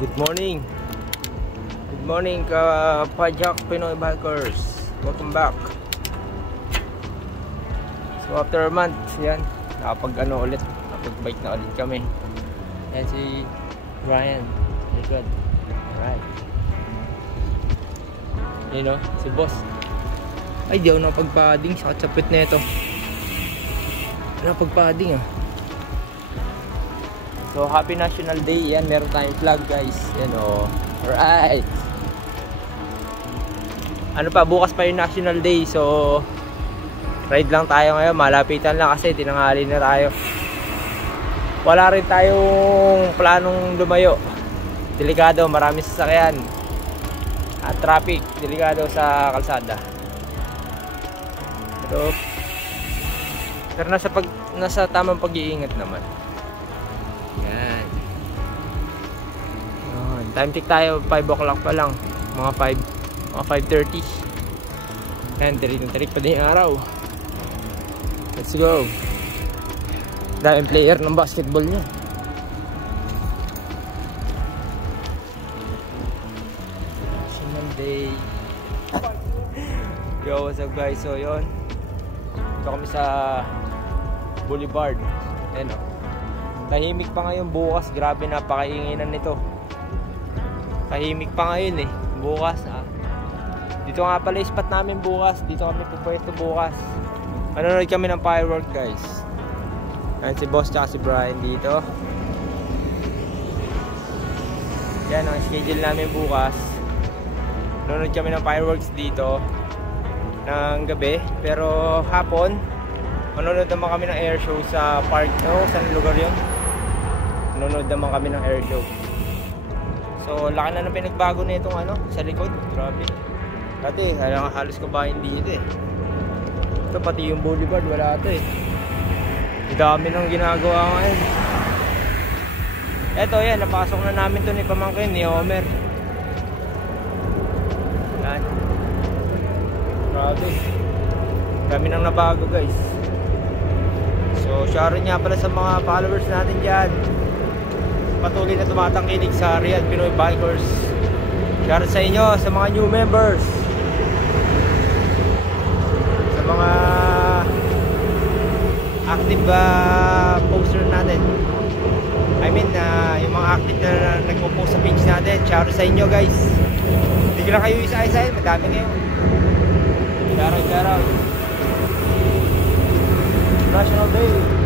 Good morning. Good morning Pajak Pinoy Bikers. Welcome back. So after a month, yan, nakapag-bike na ulit kami. Yan si Brian. Very good. Alright. You know, si boss. Ay, di ako napag-padding. Sakit sa pit na ito. Napag-padding ah. So happy National Day. Yan, meron tayong flag guys. Yan o. Alright. Ano pa, bukas pa yung National Day. So ride lang tayo ngayon. Malapitan lang kasi tinanghali na tayo. Wala rin tayong planong lumayo. Delikado, maraming sasakyan at traffic. Delikado sa kalsada. Pero nasa tamang pag-iingat naman. Yan. Time check tayo, 5 o'clock pa lang. Mga 5:30. Yan, tirik pa din yung araw. Let's go. Daming player ng basketball niya. National Day. Yo, what's up guys? So yun, ito kami sa Boulevard. Ayan o. Tahimik pa ngayon bukas. Grabe, napakainginan nito. Tahimik pa ngayon eh. Bukas ha. Dito nga pala yung spot namin bukas. Dito kami pupwesto bukas. Manonood kami ng firework guys. Ayan si boss tsaka si Brian dito. Yan ang schedule namin bukas. Manonood kami ng fireworks dito ng gabi. Pero hapon manonood naman kami ng air show sa park. Saan lugar yun? Manonood naman kami ng air show. So laki na ng pinagbago na itong sa likod. Grabe. Dati halos kabahin dito eh. Ito pati yung boulevard wala ito eh. Dami nang ginagawa ngayon. Eto yan, napasok na namin to ni pamangkin ni Homer. Yan. Grabe. Dami nang nabago guys. So shoutout nga pala sa mga followers natin dyan. Patuloy na tumatangkilik sa Riyadh Pinoy Bikers. Shoutout sa inyo, sa mga new members, sa mga active poster natin. I mean, yung mga active na nagpo-post sa page natin. Shoutout sa inyo guys. Hindi ko na kayo isa-isa, madami ngayon. Shoutout. National Day.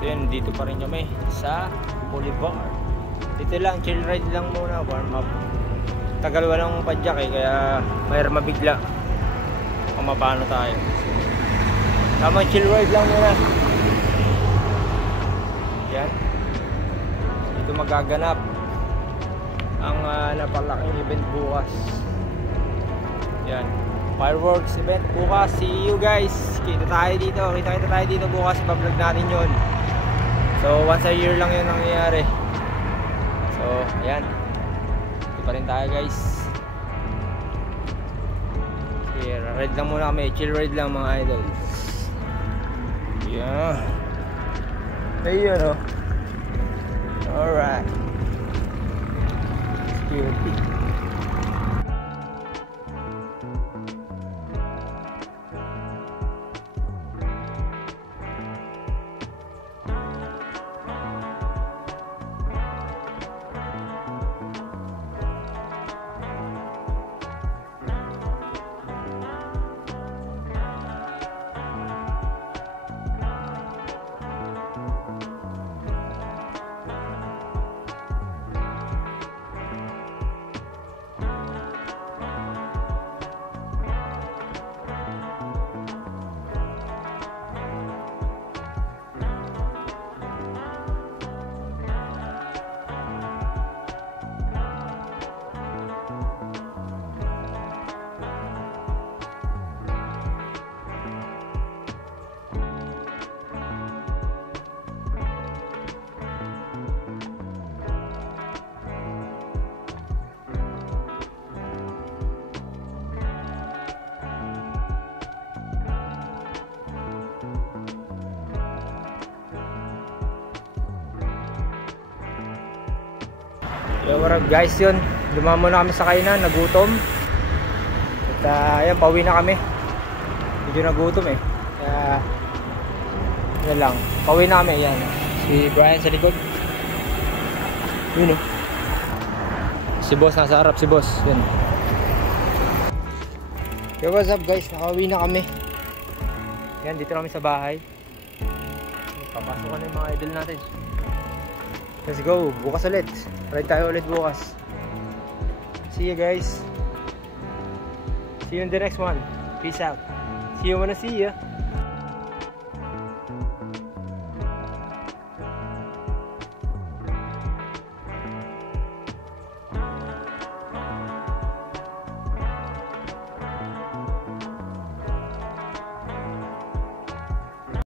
So yan, dito pa rin kami sa Boulevard. Dito lang, chill ride lang muna, warm up. Tagal walang padyak eh, kaya mayroon mabigla kung mapano tayo. Tama, chill ride lang muna. Yan. Dito magaganap ang napalaking event bukas. Yan, fireworks event bukas. See you guys. Kita tayo dito bukas. Pa-vlog natin yun. So once a year lang yun nangyayari. So ayan, ito pa rin tayo guys. Okay, ride lang muna kami. Chill ride lang mga idols. Yeah. Ayun o. Alright. Security. So what up guys, yun, dumamo na kami sa kainan, nagutom. At ayan, pauwi na kami. Medyo nagutom eh. Kaya yan lang, pauwi na kami. Yan, si Brian sa likod. Yun oh. Si boss nasa harap, si boss. Yun. Yo, what's up guys, nakauwi na kami. Yan, dito kami sa bahay. Papasok na yung mga idol natin. Let's go, bukas ulit. Ride tayo ulit bukas. See you guys. See you in the next one. Peace out. See you when I see ya.